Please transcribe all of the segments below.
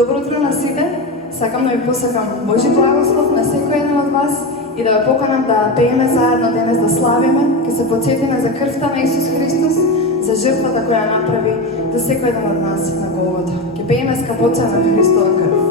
Добро утро на сите. Сакам да ви посакам Божи благослов на секој еден од вас и да ве поканам да пееме заедно денес, да славиме, ќе се потсетиме за крвта на Исус Христос, за жртвата која направи за секој еден од нас на Голгота. Ќе пееме скапоца на Христова крв.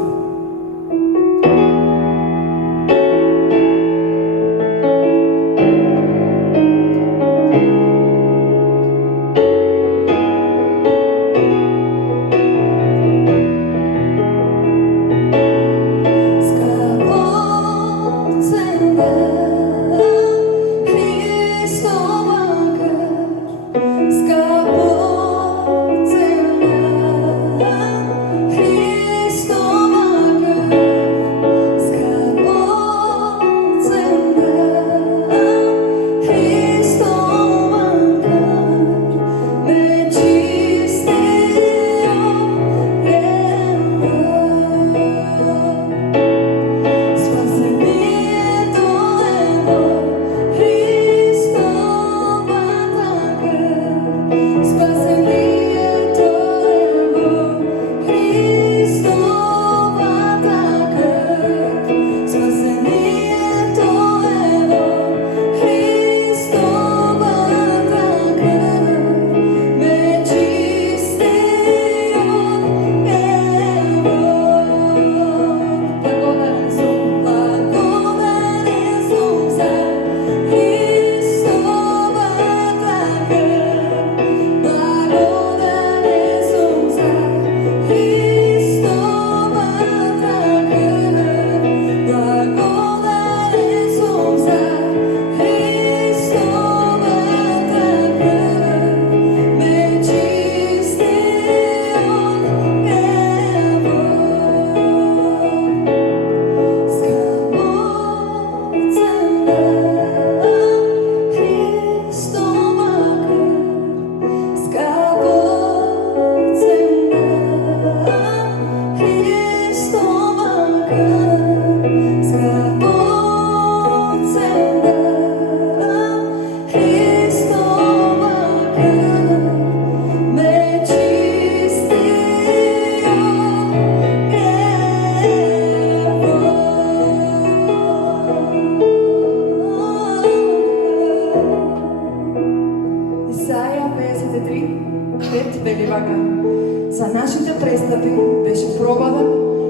За нашите престапи беше пробаден,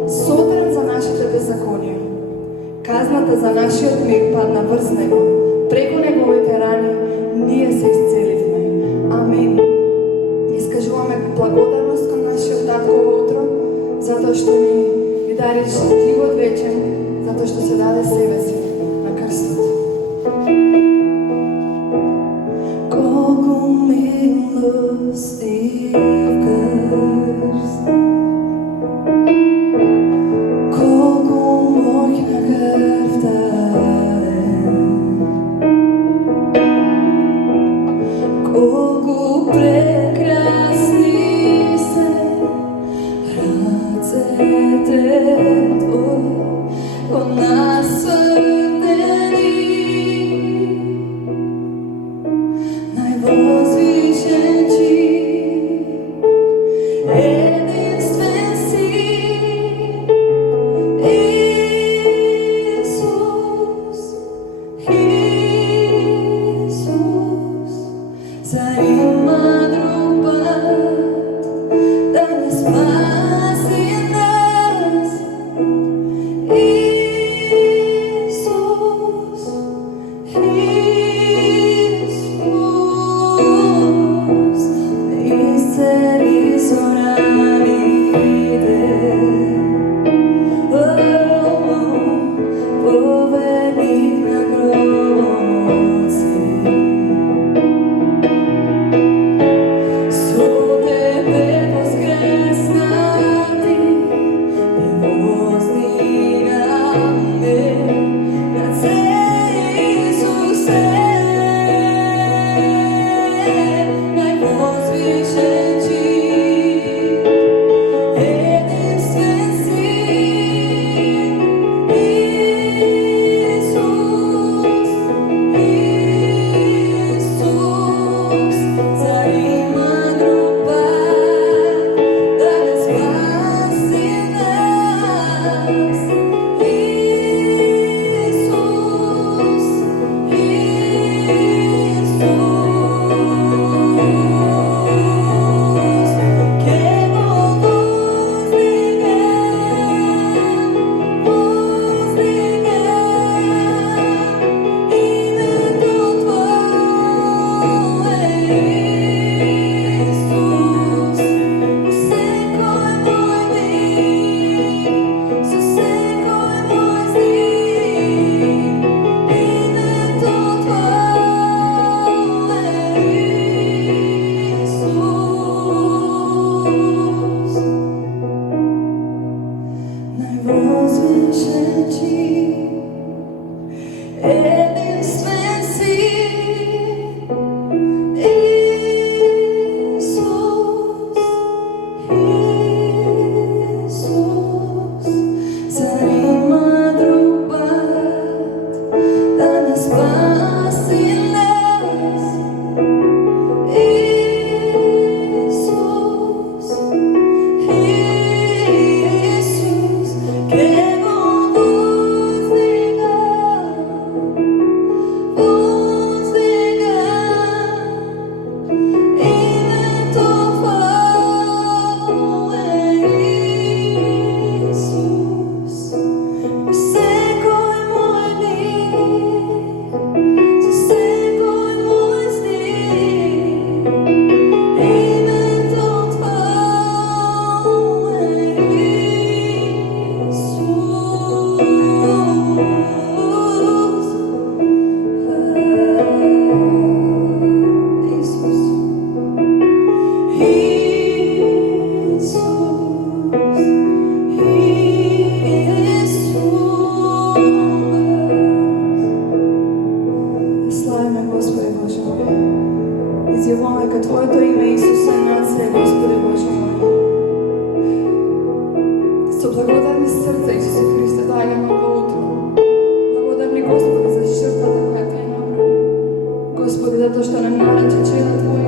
содрен за нашите беззаконија. Казната за нашиот грех падна врз него. Преку неговите рани ние се исцеливме. Амин. Искажуваме благодарност кон нашиот татко во утро, затоа што ни дари живот вечен, затоа што се даде себе си на крстот. Колку милости con la Славиме, Господи Боже мой. Изјавуваме дека Твоето име Исусе над се, Господи Боже мой. Со благодарни срца, Исусе Христе, доаѓаме во утро. Благодарни, Господи, за жртвата која Ти ја направи. Господи, затоа што нам нарече чеда Твој.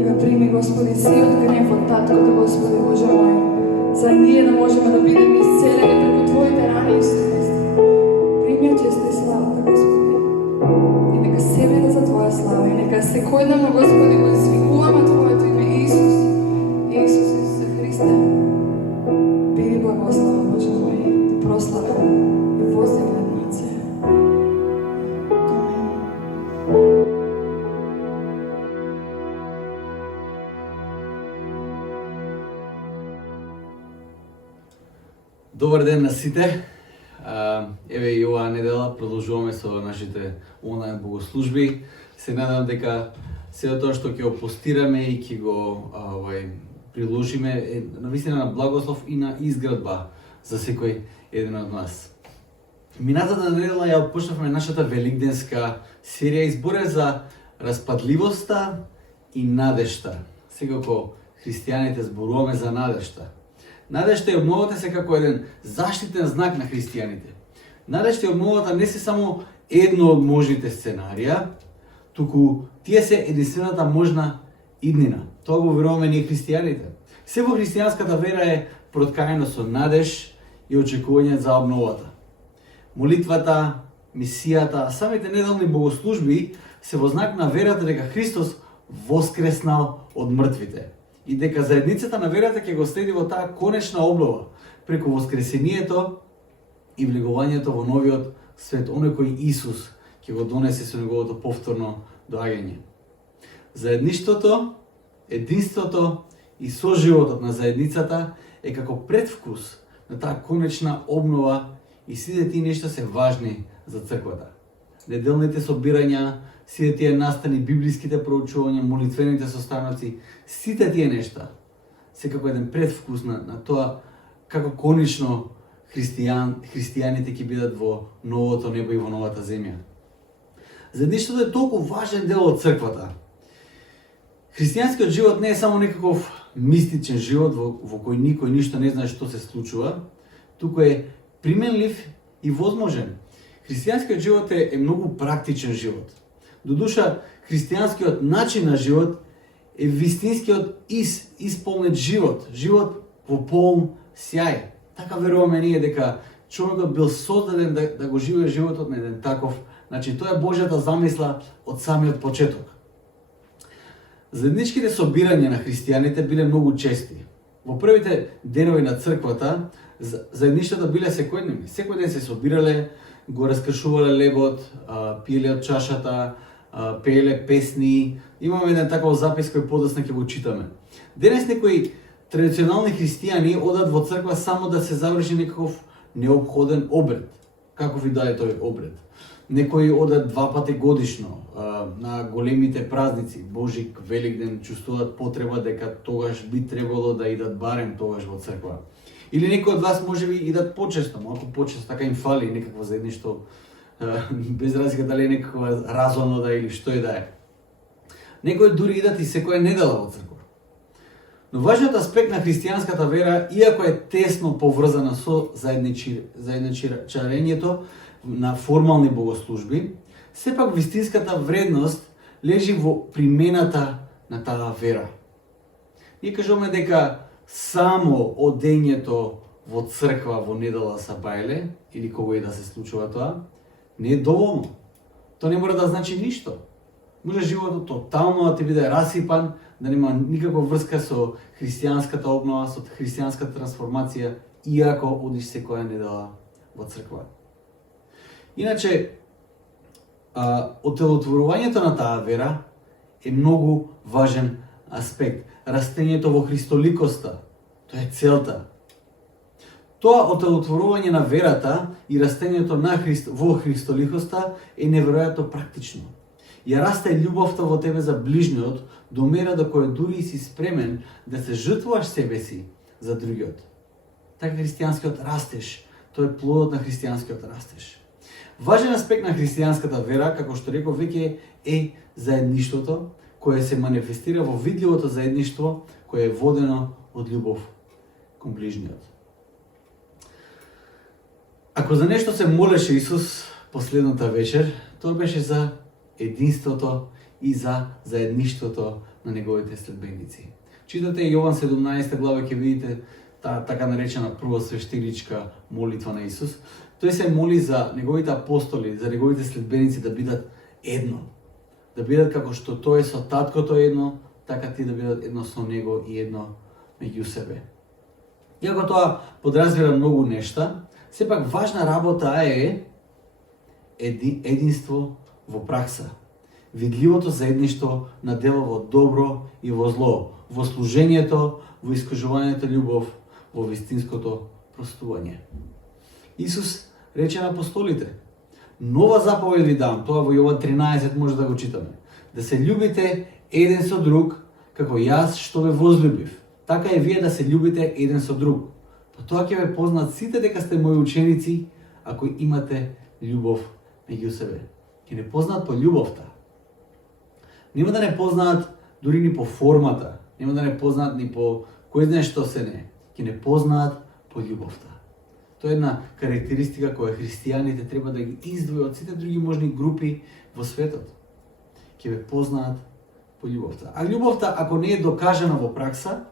И ме прими, Господи, сиот гнев од таткото, Господи Боже мой. За ние да можеме да бидеме исцелени преку Твоите рани, Исусе Христе. Прими ја честа и славата, Господи. И нека себе да за Твоја слава. И нека секојдневно, Господи, го извикуваме Твоето име Исус. Исус, Исусе Христе. Биди благословен, Боже мој, прославен и воздигнат нација. Амин. Добар ден на сите. Еве и оваа недела продолжуваме со нашите онлайн богослужби. Се надам дека сето тоа што ќе опостираме и ќе го приложиме е навистина на благослов и на изградба за секој еден од нас. Минатата недела ја почнавме нашата великденска серија изборе за распадливоста и надежта. Секако христијаните зборуваме за надежта. Надежта и обновата се како еден заштитен знак на христијаните. Надежта и обновата не се само едно од можните сценарија, туку тие се единствената можна иднина. Тоа го веруваме ние христијаните. Се во христијанската вера е проткаено со надеж и очекување за обновата. Молитвата, мисијата, самите неделни богослужби се во знак на верата дека Христос воскреснал од мртвите и дека заедницата на верата ќе го следи во таа конечна обнова преку воскресението и влегувањето во новиот свет, оној кој Исус ќе го донесе со неговото повторно доаѓање. Заедништвото, единството и соживотот на заедницата е како предвкус на таа конечна обнова и сите тие нешта се важни за црквата. Неделните собирања, сите тие настани, библиските проучувања, молитвените состаноци, сите тие нешта се како еден предвкус на тоа како конечно христијаните ќе бидат во новото небо и во новата земја. Заедништвото е толку важен дел од црквата. Христијанскиот живот не е само некаков мистичен живот во кој никој ништо не знае што се случува, туку е применлив и возможен. Христијанскиот живот е многу практичен живот. Додуша, христијанскиот начин на живот е вистинскиот исполнет живот, живот во полн сјај. Така веруваме ние дека човекот бил создаден да го живее животот на еден таков начин. Тоа е Божјата замисла од самиот почеток. Заедничките собирања на христијаните биле многу чести. Во првите денови на црквата заедништвата биле секојдневни. Секој ден се собирале, го раскршувале лебот, пиеле од чашата, пееле песни. Имаме еден таков запис кој подоцна ќе го читаме. Денес некои традиционални христијани одат во црква само да се заврши некаков неопходен обред. Каков и да е тој обред. Некои одат 2 пати годишно на големите празници, Божик, Великден, чувствуваат потреба дека тогаш би требало да идат барем тогаш во црква. Или некои од вас можеби идат почесто, малку почесто, така им фали некакво заедништво, без разлика дали е некаква разонода или што и да е. Некои дури идат и секоја недела во црква. Но важниот аспект на христијанската вера, иако е тесно поврзана со заедничарењето на формални богослужби, сепак вистинската вредност лежи во примената на таа вера. Ние кажуваме дека само одењето во црква во недела сабајле, или кога и да се случува тоа, не е доволно. Тоа не мора да значи ништо. Може животот тотално да ти биде расипан, да нема никаква врска со христијанската обнова, со христијанската трансформација, иако одиш секоја недела во црква. Иначе, отелотворувањето на таа вера е многу важен аспект. Растењето во христоликоста, тоа е целта. Тоа отелотворување на верата и растењето во христоликоста е неверојатно практично. Ја расте љубовта во тебе за ближниот, до мера до која дури си спремен да се жртвуваш себе си за другиот. Така христијанскиот растеж, тоа е плодот на христијанскиот растеж. Важен аспект на христијанската вера, како што реков веќе, е заедништвото, кое се манифестира во видливото заедништво, кое е водено од љубов кон ближниот. Ако за нешто се молеше Исус последната вечер, тоа беше за единството и за заедништвото на неговите следбеници. Читате Јован 17 глава, ќе видите таа така наречена прва свештеничка молитва на Исус. Тој се моли за неговите апостоли, за неговите следбеници да бидат едно. Да бидат како што тој со таткото едно, така ти да бидат едно со него и едно меѓу себе. Иако тоа подразбира многу нешта, сепак важна работа е единство во пракса. Видливото заедништво на дело во добро и во зло, во служењето, во искажувањето љубов, во вистинското простување. Исус рече на апостолите: нова заповед ви дам, тоа во Јован 13 може да го читаме. Да се љубите еден со друг, како јас што ве возлюбив. Така и вие да се љубите еден со друг. По тоа ќе ве познат сите дека сте мои ученици, ако имате љубов меѓу себе. Ќе не познаат по љубовта. Нема да не познаат дури ни по формата, нема да не познаат ни по кој знае што се не. Ќе не познаат по љубовта. Тоа е една карактеристика која христијаните треба да ги издвојат од сите други можни групи во светот. Ќе ве познаат по љубовта. А љубовта, ако не е докажана во пракса,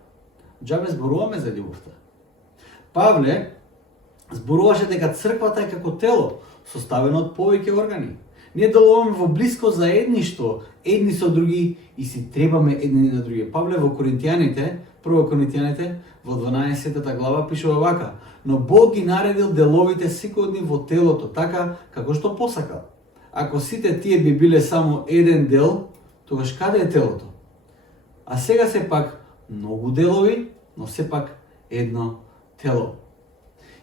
џабе зборуваме за љубовта. Павле зборуваше дека црквата е како тело, составено од повеќе органи. Ние делуваме во блиско заедништво, едни со други и си требаме едни на други. Павле во Коринтијаните, прво Коринтијаните, во 12 глава пишува вака: но Бог ги наредил деловите секој од нив во телото, така како што посакал. Ако сите тие би биле само еден дел, тогаш каде е телото? А сега сепак многу делови, но сепак едно тело.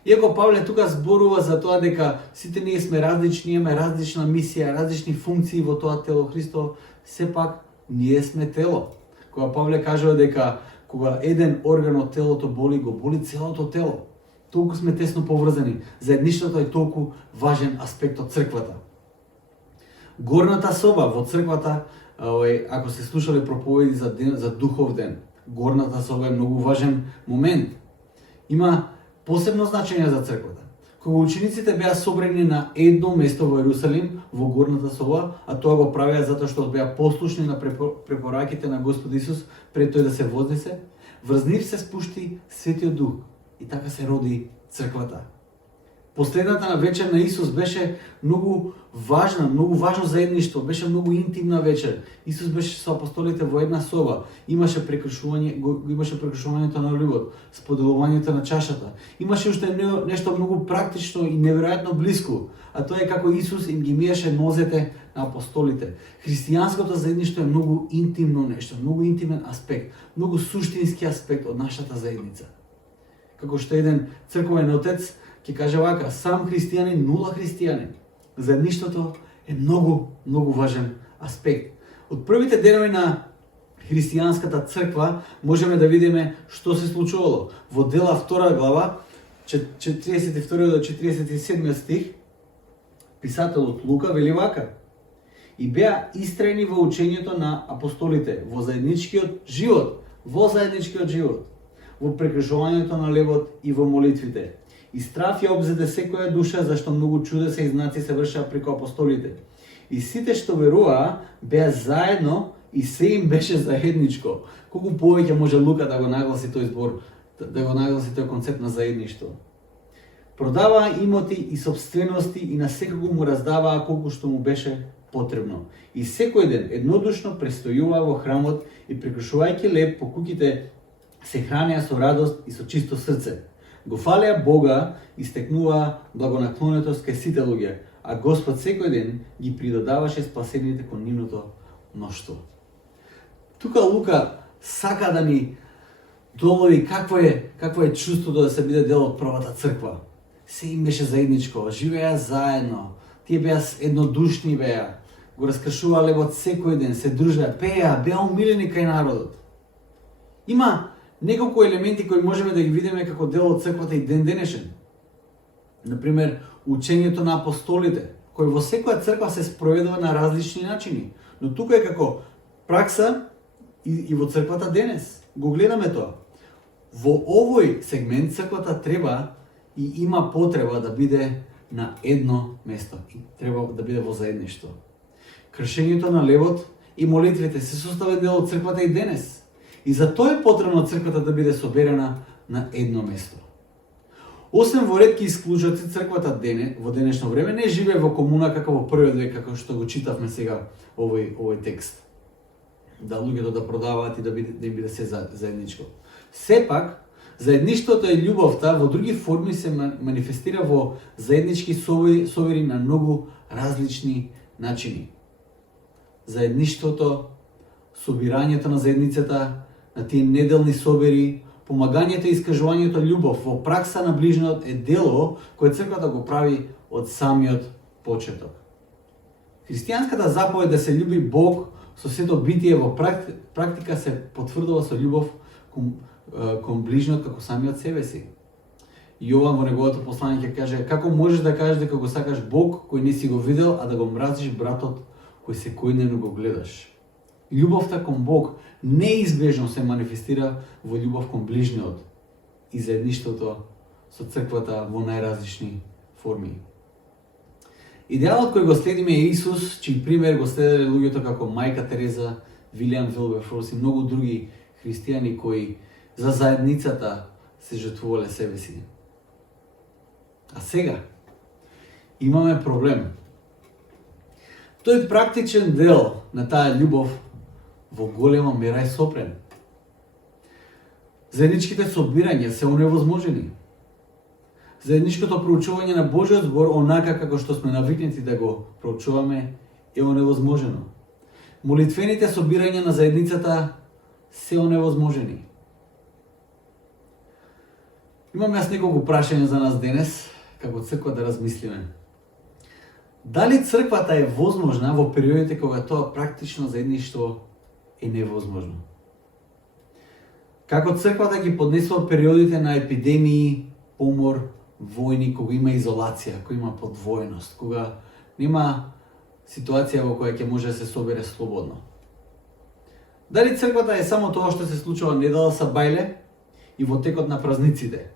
Иако Павле тука зборува за тоа дека сите ние сме различни, имаме различна мисија, различни функции во тоа тело Христово, сепак ние сме тело. Кога Павле кажува дека кога еден орган од телото боли, го боли целото тело. Толку сме тесно поврзани. Заедништвото е толку важен аспект од црквата. Горната соба во црквата, ако се слушале проповеди за духов ден, горната соба е многу важен момент. Има посебно значење за црквата. Кога учениците беа собрани на едно место во Ерусалим, во горната соба, а тоа го правеа затоа што беа послушни на препораките на Господ Исус пред тој да се вознесе, врз нив се спушти Светиот Дух и така се роди црквата. Последната на вечер на Исус беше многу важно заедништво, беше многу интимна вечер. Исус беше со апостолите во една соба, имаше прекршувањето на оливот, споделувањето на чашата. Имаше уште нешто многу практично и неверојатно блиско, а тоа е како Исус им ги миеше нозете на апостолите. Христијанското заедништво е многу интимно нешто, многу интимен аспект, многу суштински аспект од нашата заедница. Како што еден црковен отец ќе каже вака: сам христијанин, нула христијанин. Заедништвото е многу важен аспект. Од првите денови на христијанската црква можеме да видиме што се случувало. Во Дела 2 глава, 42 до 47 стих, писателот Лука вели вака: и беа истрајни во учењето на апостолите, во заедничкиот живот, во прекршувањето на левот и во молитвите. И страф ја обзеде секоја душа, зашто многу чудеса и знаци се вршеа преку апостолите. И сите што веруваа беа заедно и се им беше заедничко. Колку повеќе може Лука да го нагласи тој збор, да го нагласи тој концепт на заедништво. Продаваа имоти и собствености и на секој му раздаваа колку што му беше потребно. И секој ден еднодушно престојуваа во храмот и прекршувајќи леб по куќите се хранеа со радост и со чисто срце. Го фалеа Бога и стекнуваа благонаклонетост кај сите луѓе, а Господ секој ден ги придодаваше спасените кон нивното мноштво. Тука Лука сака да ни долови какво е чувството да се биде дел од првата црква. Се им беше заедничко, живеа заедно, тие беа еднодушни беа. го раскршуваа лебот секој ден, се дружеа, пееа, беа умилени кај народот. Има неколку елементи кои можеме да ги видиме како дел од црквата и ден денешен. Например, учењето на апостолите, кој во секоја црква се спроведува на различни начини, но тука е како пракса и во црквата денес. Го гледаме тоа. Во овој сегмент црквата треба и има потреба да биде на едно место и треба да биде во заедништво. Кршењето на левот и молитвите се составен дел од црквата и денес. И за тоа е потребно црквата да биде соберена на едно место. Освен во ретки исклучоци, црквата во денешно време не живее во комуна како во првиот век, како што го читавме сега овој текст. Да луѓето да продаваат и да им биде се заедничко. Сепак, заедништвото и љубовта во други форми се манифестира во заеднички собори на многу различни начини. Заедништвото, собирањето на заедницата, на тие неделни собери, помагањето и искажувањето љубов во пракса на ближниот е дело кое црквата го прави од самиот почеток. Христијанската заповед да се љуби Бог со сето битие во практика се потврдува со љубов кон ближниот како самиот себе си. Јован во неговото послание ќе каже: како можеш да кажеш дека го сакаш Бог кој не си го видел, а да го мразиш братот кој секојдневно го гледаш? Љубовта кон Бог неизбежно се манифестира во љубов кон ближниот и заедништвото со црквата во најразлични форми. Идеалот кој го следиме е Исус, чиј пример го следеле луѓето како мајка Тереза, Вилијам Вилберфорс и многу други христијани кои за заедницата се жртвувале себе си. А сега имаме проблем. Тој практичен дел на таа љубов во голема мера е сопрен. Заедничките собирања се оневозможени. Заедничкото проучување на Божиот збор, онака како што сме навикнати да го проучуваме, е оневозможено. Молитвените собирања на заедницата се оневозможени. Имам јас неколку прашања за нас денес, како црква да размислиме. Дали црквата е возможна во периодите кога тоа практично заедништво е невозможно? Како црквата ги поднесува периодите на епидемии, помор, војни, кога има изолација, кога има подвоеност, кога нема ситуација во која ќе може да се собере слободно? Дали црквата е само тоа што се случува недела са бајле и во текот на празниците?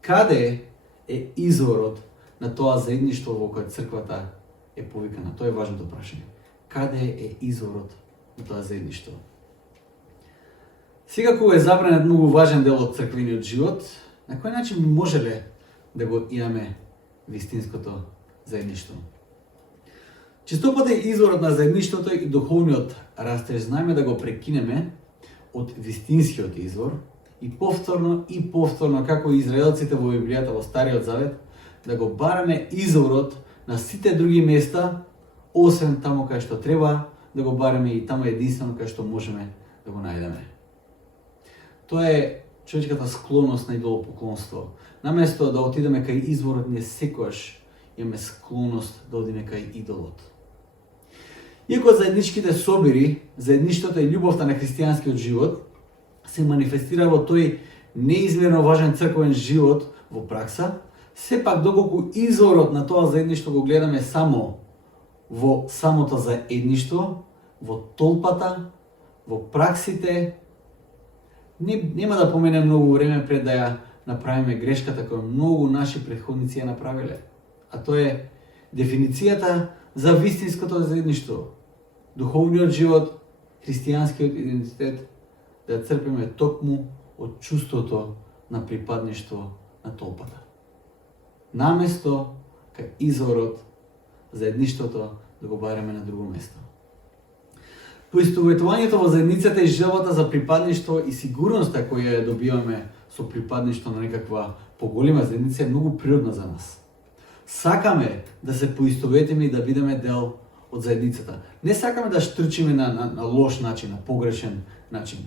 Каде е изворот на тоа заедништво во кое црквата е повикана? Тоа е важното прашање. Каде е изворот на тоа заедништво? Сега кога е забранет многу важен дел од црквениот живот, на кој начин можеле да го имаме вистинското заедништво? Честопата е изворот на заедништвото и духовниот растеж знаеме да го прекинеме од вистинскиот извор и повторно како и израелците во Библијата во Стариот Завет да го бараме изворот на сите други места, освен таму кај што треба да го бараме и таму единствено кај што можеме да го најдеме. Тоа е човечката склоност на идолопоклонство. Наместо да отидеме кај изворот, ние секогаш имаме склоност да одиме кај идолот. Иако заедничките собири, заедништвото и љубовта на христијанскиот живот се манифестира во тој неизмерно важен црковен живот во пракса, сепак доколку изворот на тоа заедништво го гледаме само во самото заедништво, во толпата, во праксите, нема да помене многу време пред да ја направиме грешката која многу наши претходници ја направиле. А тоа е дефиницијата за вистинското заедништво. Духовниот живот, христијанскиот идентитет, да црпиме токму од чувството на припадништво на толпата. Наместо кај изворот, заедништвото, да го бараме на друго место. Поистоветувањето во заедницата и желбата за припадништво и сигурноста која ја добиваме со припадништво на некаква поголема заедница е многу природна за нас. Сакаме да се поистоветиме и да бидеме дел од заедницата. Не сакаме да штрчиме на лош начин, на погрешен начин.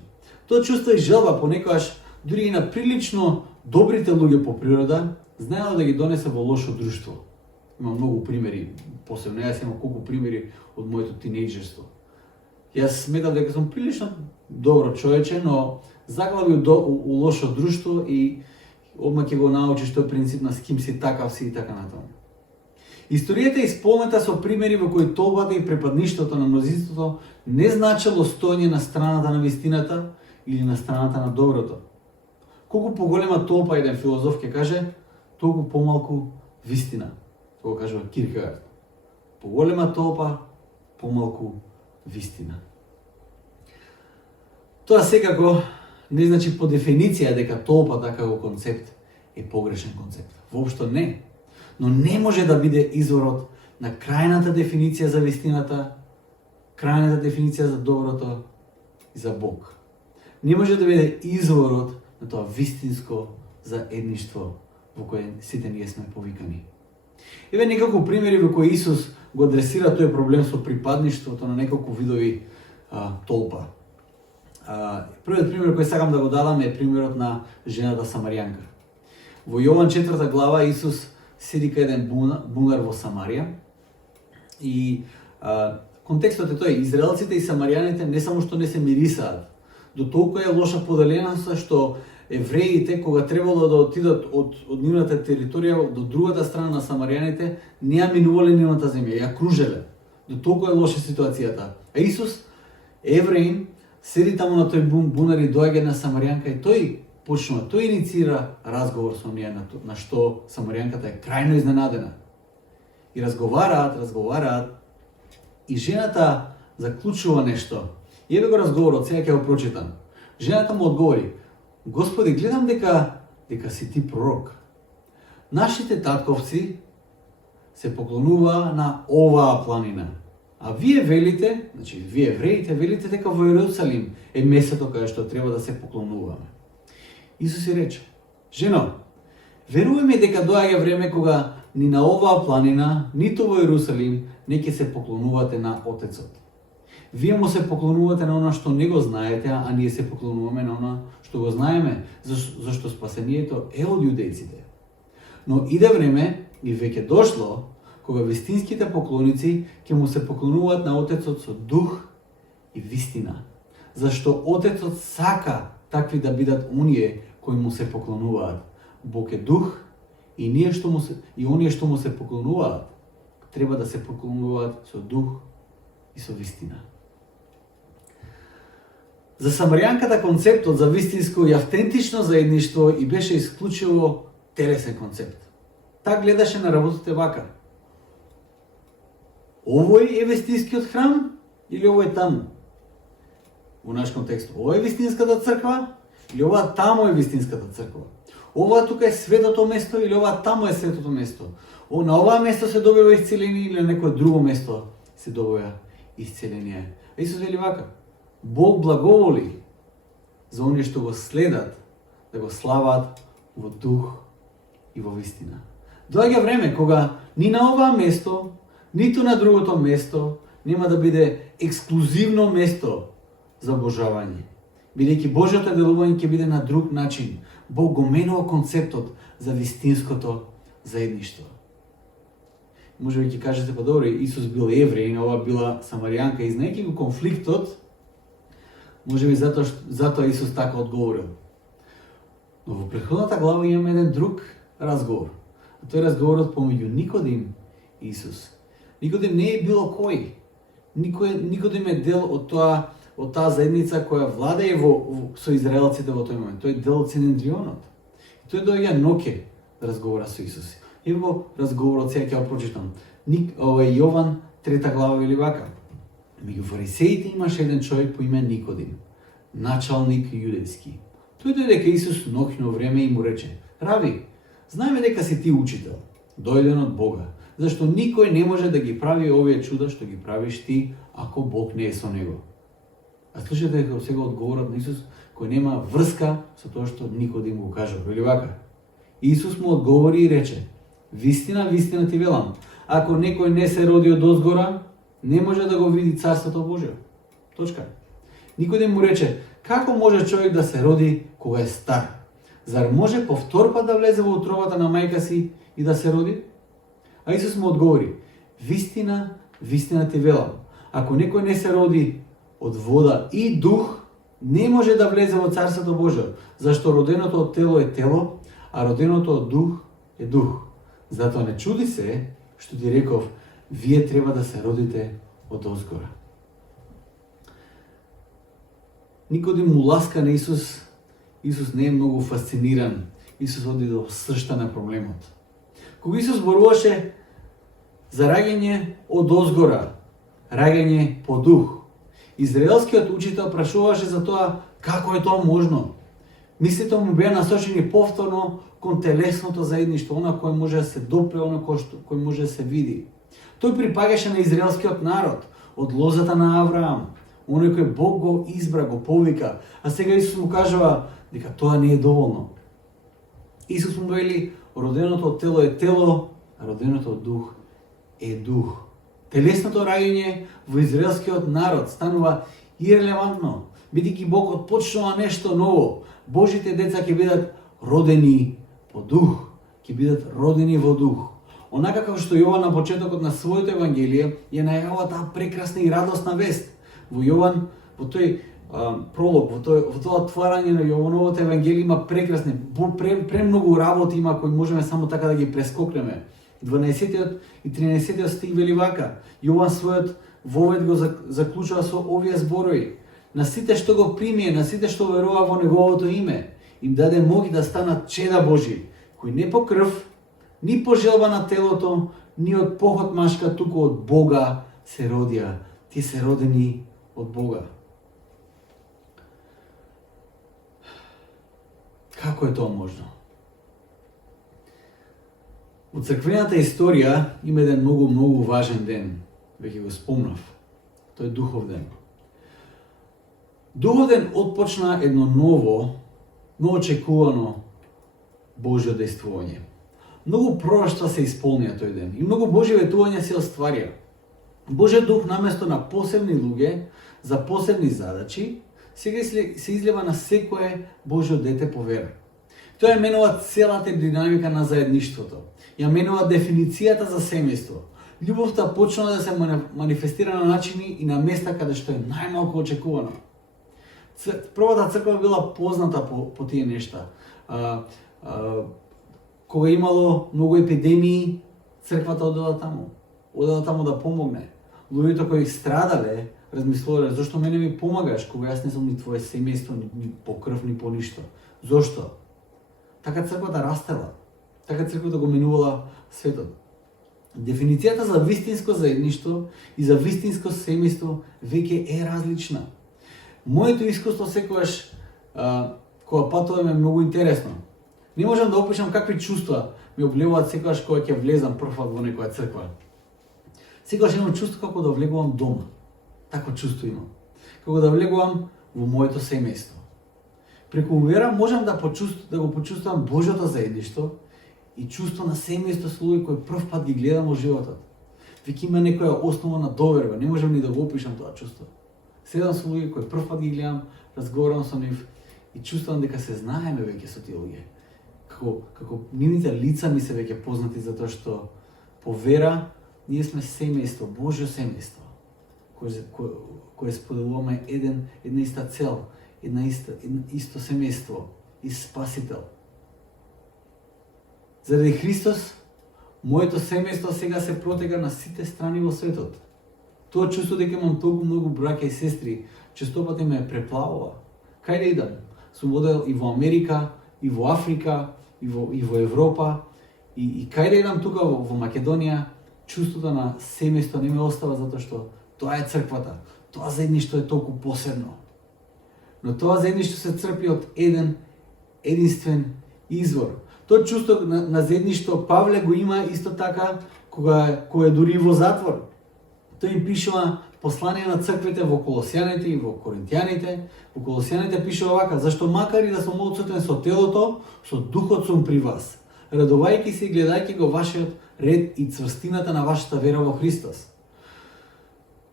Тоа чувство и желба понекогаш дури и на прилично добрите луѓе по природа знаело да ги донесе во лошо друштво. Има многу примери, посебно јас имам колку примери од моето тинејџерство. Јас сметам дека сум прилично добро човече, но заглави у лошо друштво и одма ќе го научиш тој принцип на с ким си такав си и така натаму. Историјата е исполнета со примери во кои толбата и препадништвото на мнозинството не значело стоење на страната на вистината или на страната на доброто. Колку поголема толпа, еден филозоф ќе каже, толку помалку вистина. Тоа го кажува Киркегард. Поголема толпа, помалку вистина. Тоа секако не значи по дефиниција дека толпата како концепт е погрешен концепт. Воопшто не. Но не може да биде изворот на крајната дефиниција за вистината, крајната дефиниција за доброто и за Бог. Не може да биде изворот на тоа вистинско заедништво во кое сите ние сме повикани. Еве неколку примери во кои Исус го адресира тој проблем со припадништвото на неколку видови толпа. Првиот пример кој сакам да го дадам е примерот на жената Самаријанка. Во Јован 4 глава Исус седи кај еден бунар во Самарија и контекстот е тој: израелците и самаријаните не само што не се мирисаат, до толку е лоша поделеноста што евреите, кога требало да отидат од нивната територија до другата страна на самаријаните, не ја минувале нивната земја, ја кружеле. До толку е лоша ситуацијата. А Исус, евреин, седи таму на тој бунар и доаѓа на Самаријанка и тој инициира разговор со неја, на што Самаријанката е крајно изненадена. И разговараат, и жената заклучува нешто. И еве го разговорот, сега ќе го прочитам. Жената му одговори: Господи, гледам дека си ти пророк. Нашите татковци се поклонува на оваа планина. А вие велите, значи вие евреите велите дека во Јерусалим е местото каде што треба да се поклонуваме. Исус ја рече: Жено, веруваме дека доаѓа време кога ни на оваа планина, ниту во Јерусалим не ќе се поклонувате на Отецот. Вие му се поклонувате на она што не го знаете, а ние се поклонуваме на она што го знаеме, зашто спасението е од јудејците. Но иде време, и веќе дошло, кога вистинските поклоници ќе му се поклонуваат на Отецот со дух и вистина. Зашто Отецот сака такви да бидат оние кои му се поклонуваат. Бог е дух и оние што му се поклонуваат треба да се поклонуваат со дух и со вистина. За Самаријанката концептот за вистинско и автентично заедништво и беше исклучиво телесен концепт. Таа гледаше на работите вака: овој е вистинскиот храм или овој е таму? Во наш контекст, ова е вистинската црква или ова таму е вистинската црква? Ова тука е светото место или ова таму е светото место? На ова место се добива исцеление или на некое друго место се добива исцеление? А Исус вели вака: Бог благоволи за оние што го следат, да го слават во дух и во вистина. Доаѓа време кога ни на оваа место, ниту на другото место нема да биде ексклузивно место за обожавање, бидејќи Божјото делување ќе биде на друг начин. Бог го менува концептот за вистинското заедништво. Може би ќе кажете: па добро, Исус бил евреин, ова била самаријанка, и знаејќи го конфликтот, може би затоа Исус така одговорил. Но во претходната глава имаме еден друг разговор. А тој разговорот помеѓу Никодим и Исус. Никодим не е било кој. Никодим е дел од таа заедница која владее со израелците во тој момент. Тој е дел од Синедрионот. И тој доаѓа ноќе да разговара со Исус. И во разговорот сега ќе го прочитам. Јован 3 глава вели вака: Меѓу фарисеите имаше еден човек по име Никодим, началник јудејски. Тој дојде кај Исус ноќно време и му рече: Рави, знаеме дека си ти учител, дојден од Бога, зашто никој не може да ги прави овие чуда што ги правиш ти, ако Бог не е со него. А слушате дека сега одговорот на Исус, кој нема врска со тоа што Никодим го кажа. Вели вака: Исус му одговори и рече: Вистина, вистина ти велам, ако некој не се роди од озгора, не може да го види Царството Божјо. Точка. Никодим му рече: Како може човек да се роди кога е стар? Зар може повторпат да влезе во утробата на мајка си и да се роди? А Исус му одговори: вистина, вистина ти велам, ако некој не се роди од вода и дух, не може да влезе во Царството Божие, зашто роденото од тело е тело, а роденото од дух е дух. Затоа не чуди се што ти реков, вие треба да се родите од озгора. Никодим му ласка на Исус. Исус не е многу фасциниран. Исус оди до сршта на проблемот. Кога Исус зборуваше за раѓање од озгора, раѓање по дух, израелскиот учител прашуваше за тоа како е тоа можно. Мислите му беа насочени повторно кон телесното заедништво, она кој може да се допре, она кој може да се види. Тој припагаше на израелскиот народ, од лозата на Авраам, оној кој Бог го избра, го повика, а сега Исус му кажува дека тоа не е доволно. Исус му вели, роденото од тело е тело, а роденото од дух е дух. Телесното раѓање во израелскиот народ станува ирелевантно, бидејќи Бог отпочнува нешто ново. Божите деца ќе бидат родени по дух, ќе бидат родени во дух. Онака како што Јован на почетокот на своето евангелие ја најавува таа прекрасна и радосна вест. Во Јован, во тој пролог, во тоа отварање на Јовановото евангелие има прекрасни, премногу работи има кои можеме само така да ги прескокнеме. 12 и 13 стих вели вака: Јован својот вовед го заклучува со овие зборови: на сите што го примие, на сите што верува во неговото име, им даде моќ да станат чеда Божи, кои не по крв, ни по желба на телото, ни од похот машка, туку од Бога се родија. Тие се родени од Бога. Како е тоа можно? Во црквената историја има еден многу важен ден, веќе го спомнав. Тој е Духов ден. Духов ден отпочна едно ново очекувано Божјо дејствување. Многу пророштва се исполнија тој ден и многу Божји ветувања се остварија. Божјиот дух наместо на посебни луѓе за посебни задачи, сега се излива на секое Божјо дете по вера. Тоа ја менува целата динамика на заедништвото. Ја менува дефиницијата за семејство. Љубовта почна да се манифестира на начини и на места каде што е најмалку очекувано. Првата црква била позната по тие нешта. Кога имало многу епидемии, црквата одела таму. Одела таму да помогне. Луѓето кои страдале, размислувале: зошто мене ми помагаш кога јас не сум ни твое семејство, ни по крв, ни по ништо? Зошто? Така црквата растела. Така црквата го менувала светот. Дефиницијата за вистинско заедништво и за вистинско семејство веќе е различна. Моето искуство секогаш кога патувам е многу интересно. Не можам да опишам какви чувства ми облевуваат секогаш кога ќе влезам првпат во некоја црква. Секогаш имам чувство како да влегувам дома. Такво чувство имам. Како да влегувам во моето семејство. Преку вера можам да го почувствувам Божјото заедништво и чувство на семејство со луѓе кои првпат ги гледам во животот. Веќе има некоја основа на доверба, не можам ни да го опишам тоа чувство. Седам со луѓе кои првпат ги гледам, разговарам со нив и чувствувам дека се знаеме веќе со тие луѓе. Како нивните лица ми се веќе познати, затоа што по вера ние сме семејство, Божјо семејство, кое споделуваме една иста цел, исто семејство и Спасител. Заради Христос, моето семејство сега се протега на сите страни во светот. Тоа чувство дека имам толку многу браќа и сестри, честопати ме преплавува. Кај да идам? Сум одел и во Америка, и во Африка, и во Европа, и кај да идам тука во Македонија, чувството на семејство не ме остава затоа што тоа е црквата. Тоа заедништво е толку посебно. Но тоа заедништво се црпи од единствен извор. Тоа чувство на заедништво Павле го има исто така кога е дури во затвор. Тој им пишува послание на црквите во Колосјаните и во Коринтијаните. Во Колосјаните пишува вака: зашто макар и да сум отсутен со телото, со духот сум при вас, радувајќи се и гледајќи го вашиот ред и цврстината на вашата вера во Христос.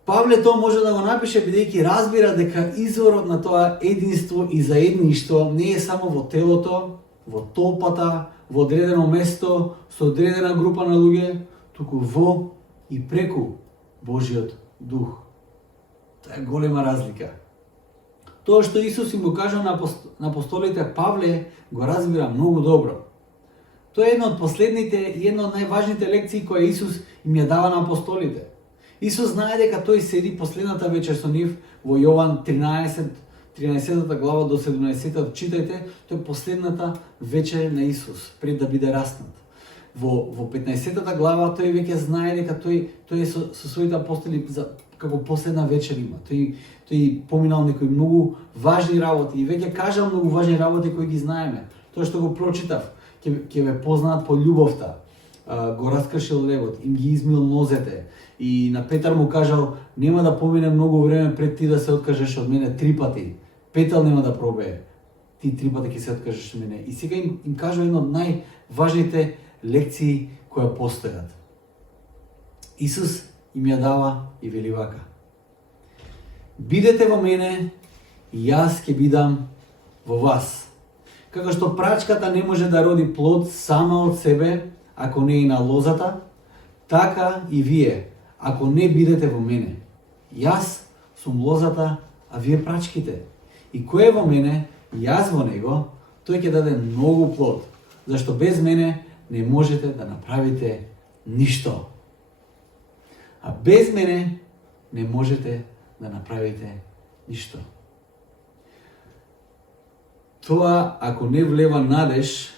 Павле тоа може да го напише бидејќи разбира дека изворот на тоа единство и заедништво не е само во телото, во толпата, во одредено место, со одредена група на луѓе, туку во и преку Божиот дух. Тоа е голема разлика. Тоа што Исус им го кажа на апостолите, Павле го разбира многу добро. Тоа е една од последните и една од најважните лекции кои Исус им ја дава на апостолите. Исус знае дека тој седи последната вечер со нив во Јован 13 глава до 17, читајте, тоа е последната вечер на Исус пред да биде раснат. Во 15 глава тој веќе знае дека тој е со своите апостоли како последна вечер има. Тој поминал некои многу важни работи и веќе кажал многу важни работи кои ги знаеме. Тоа што го прочитав, ќе ве познаат по љубовта. Го раскршил левот, им ги измил нозете и на Петар му кажал: нема да помине многу време пред ти да се откажеш од мене 3 пати. Петал нема да пробее. Ти 3 пати ќе се откажеш од мене. И сега им кажа една од најважните лекции кои постојат. Исус им ја дава и вели вака: бидете во мене и јас ќе бидам во вас. Како што прачката не може да роди плод сама од себе ако не е на лозата, така и вие, ако не бидете во мене. Јас сум лозата, а вие прачките. И кој е во мене, јас во него, тој ќе даде многу плод, зашто без мене не можете да направите ништо. А без мене не можете да направите ништо. Тоа, ако не влева надеж,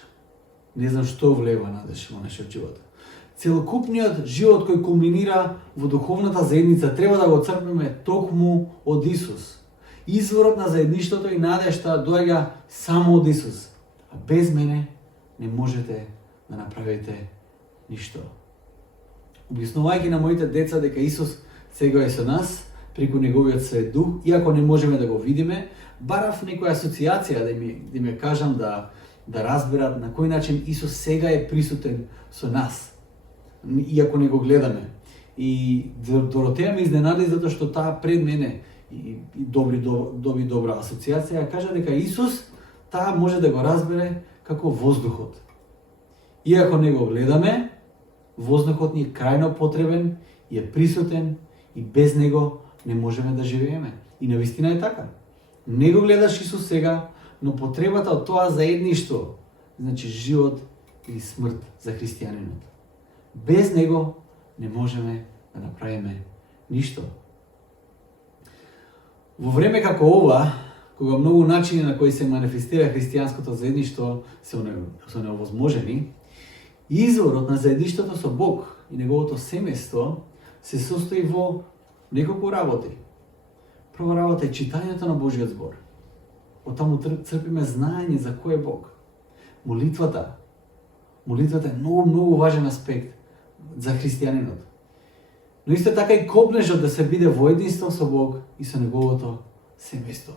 не знам што влева надеж во нашиот живот. Целокупниот живот кој кулминира во духовната заедница треба да го црпиме токму од Исус. Изворот на заедништвото и надежта доаѓа само од Исус. А без мене не можете да направите ништо. Објаснувајќи на моите деца дека Исус сега е со нас, преку Неговиот Свет Дух, иако не можеме да го видиме, барав некоја асоциација да им кажам да разберат на кој начин Исус сега е присутен со нас, иако не го гледаме. И Доротеја ме изненади затоа што таа пред мене и доби добра асоциација, кажа дека Исус таа може да го разбере како воздухот. Иако не го гледаме, воздухот ни е крајно потребен и е присутен и без него не можеме да живееме. И навистина е така. Не го гледаш Исус сега, но потребата од тоа заедништво, значи живот или смрт за христијанинот. Без него не можеме да направиме ништо. Во време како ова, кога многу начини на кои се манифестира христијанското заедништво се невозможени, изворот на заедништвото со Бог и неговото семејство се состои во неколку работи. Прва работа е читањето на Божиот збор. Од таму црпиме знаење за кој е Бог. Молитвата е многу важен аспект за христијанинот. Но исто така и копнежот да се биде во единство со Бог и со неговото семејство.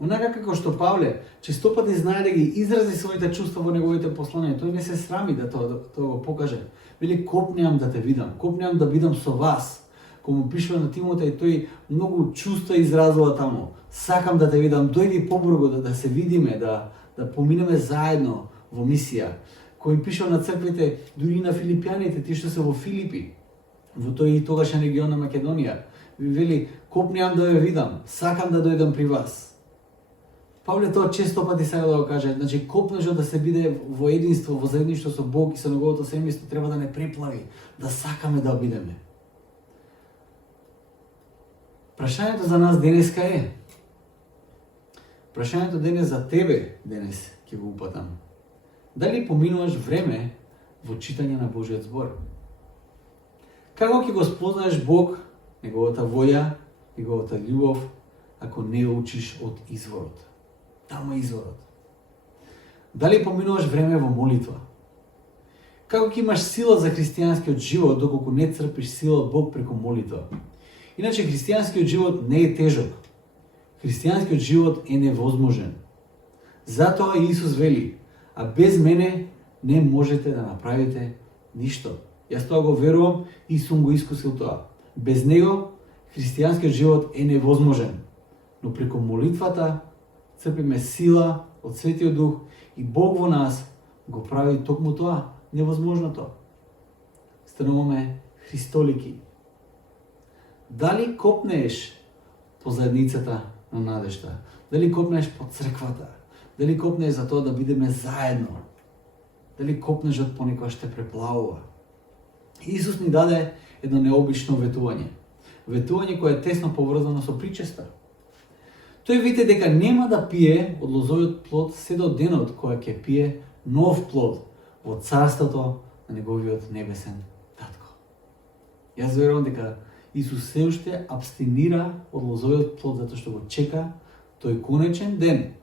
Онака како што Павле честопати знае да ги изрази своите чувства во неговите посланија, тој не се срами да тоа го покаже. Вели: копнеам да те видам, копнеам да бидам со вас. Кога му пишува на Тимотеј, тој многу чувства изразува таму. Сакам да те видам, дојди побрзо да се видиме, да поминеме заедно во мисија. Кој пишува на црквите, дури на филипјаните, тие што се во Филипи, во тој и тогашен регион на Македонија, вели: копнеам да ве видам, сакам да дојдам при вас. Павле тоа често пати сака да го каже, значи копнежот да се биде во единство, во заедништво со Бог и со неговото семејство треба да не преплави, да сакаме да обидеме. Прашањето за нас денеска е, прашањето денес за тебе денес ќе го упатам. Дали поминуваш време во читање на Божиот збор? Како ќе го спознаеш Бог, неговата волја, неговата љубов, ако не учиш од изворот? Таму е изворот. Дали поминуваш време во молитва? Како ќе имаш сила за христијанскиот живот доколку не црпиш сила од Бог преку молитва? Иначе христијанскиот живот не е тежок. Христијанскиот живот е невозможен. Затоа Исус вели: а без мене не можете да направите ништо. Јас тоа го верувам и сум го искусил тоа. Без него христијанскиот живот е невозможен. Но преку молитвата црпиме сила од Светиот Дух и Бог во нас го прави токму тоа, невозможното. Стануваме Христолики. Дали копнеш по заедницата на надежта? Дали копнеш по црквата? Дали копнеш за тоа да бидеме заедно? Дали копнеш од понекоја што преплавува? Исус ни даде едно необично ветување. Ветување кое е тесно поврзано со причеста. Тој вите дека нема да пие од лозовиот плод се до денот која ќе пие нов плод во царството на неговиот небесен татко. Јас верувам дека Исус се уште абстинира од лозовиот плод затоа што го чека тој конечен ден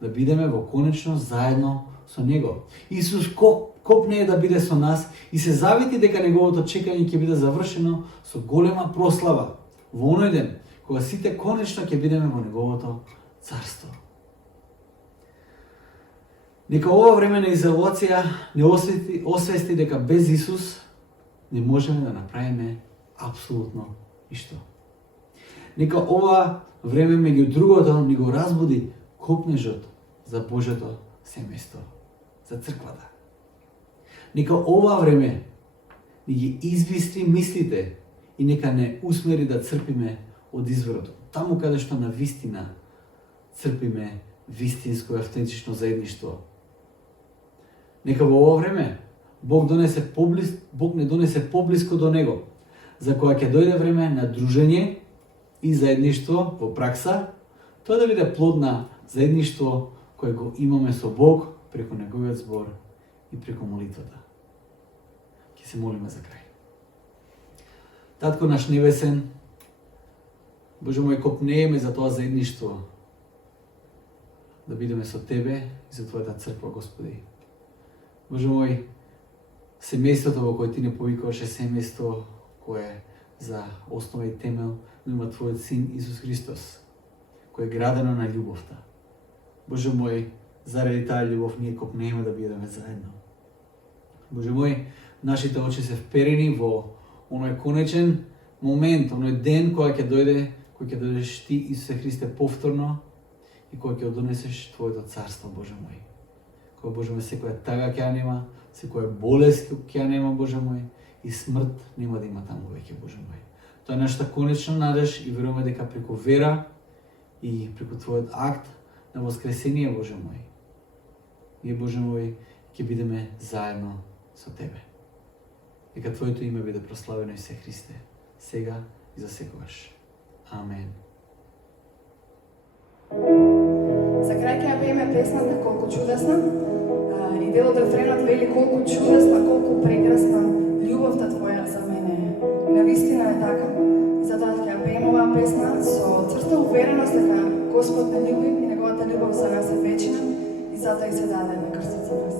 да бидеме во конечно заедно со него. Исус копнее да биде со нас и се завити дека неговото чекање ќе биде завршено со голема прослава во оној ден кога сите конечно ќе бидеме во неговото царство. Нека ова време на изолација не освести дека без Исус не можеме да направиме апсолутно ништо. Нека ова време меѓу другото ни го разбуди копнежот за Божјото семејство, за црквата. Нека ова време ни ги избистри мислите и нека не усмери да црпиме од изворот, таму каде што на вистина црпиме вистинско и автентично заедништво. Нека во ова време Бог не донесе поблиско до него, за која ќе дојде време на дружење и заедништво во пракса, тоа да биде плод на заедништво кое го имаме со Бог преку неговиот збор и преку молитвата. Ќе се молиме за крај. Татко наш небесен, Боже мој, копнееме за тоа заедништво, да бидеме со Тебе и за Твојата црква, Господи. Боже мој, семејството во кое Ти не повикуваше семејство кое за основа и темел, но има Твојот Син Исус Христос, кој е градено на љубовта. Боже мој, заради таа љубов ние копнееме да бидеме заедно. Боже мој, нашите очи се вперени во оној конечен момент, оној ден кој ќе дојдеш Ти, Исусе Христе, повторно и кој ќе донесеш Твоето царство, Боже мој. Кој, Боже мој, секоја тага ќе ја нема, секоја болест ќе ја нема, Боже мој, и смрт нема да има таму веќе, Боже мој. Тоа е нашата конечна надеж и веруваме дека преку вера и преку Твојот акт на воскресение, Боже мој, ние, Боже мој, ќе бидеме заедно со Тебе. Нека Твоето име биде прославено, Исе Христе, сега и за секогаш. Амен. За крај ќе ја пееме песната Колку чудесна. И дел од рефренот вели колку чудесна, колку прекрасна љубовта Твоја за мене. И навистина е така. И затоа ќе ја пееме оваа песна со цврста увереност дека Господ не љуби и неговата љубов за нас е вечна и затоа и се даде на крстот за нас.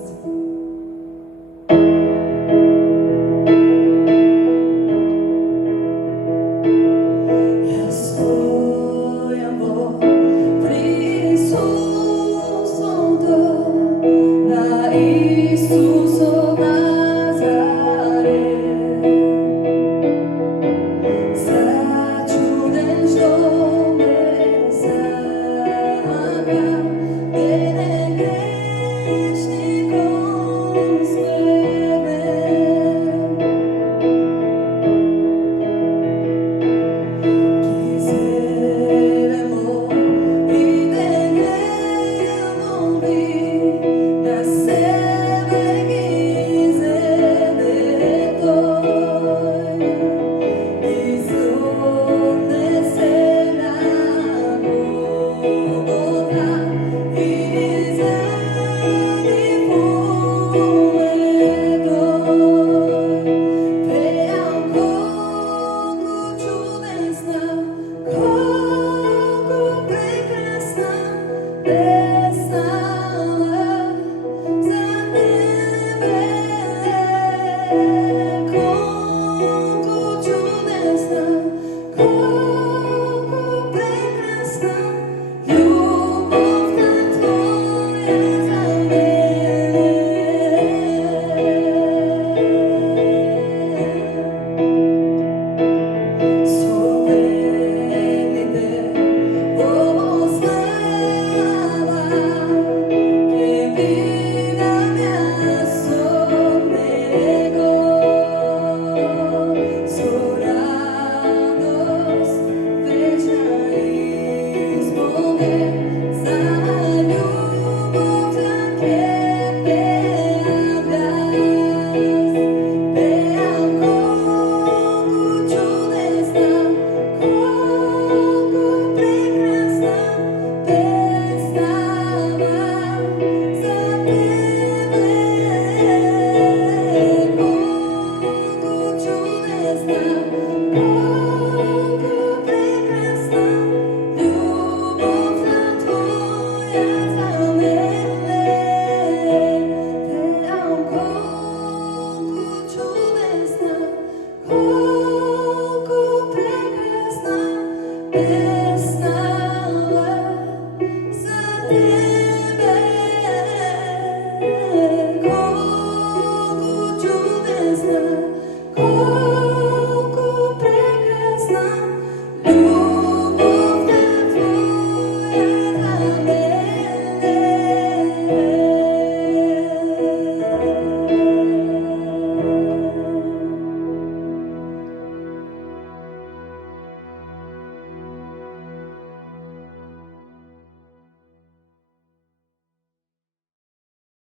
Тебе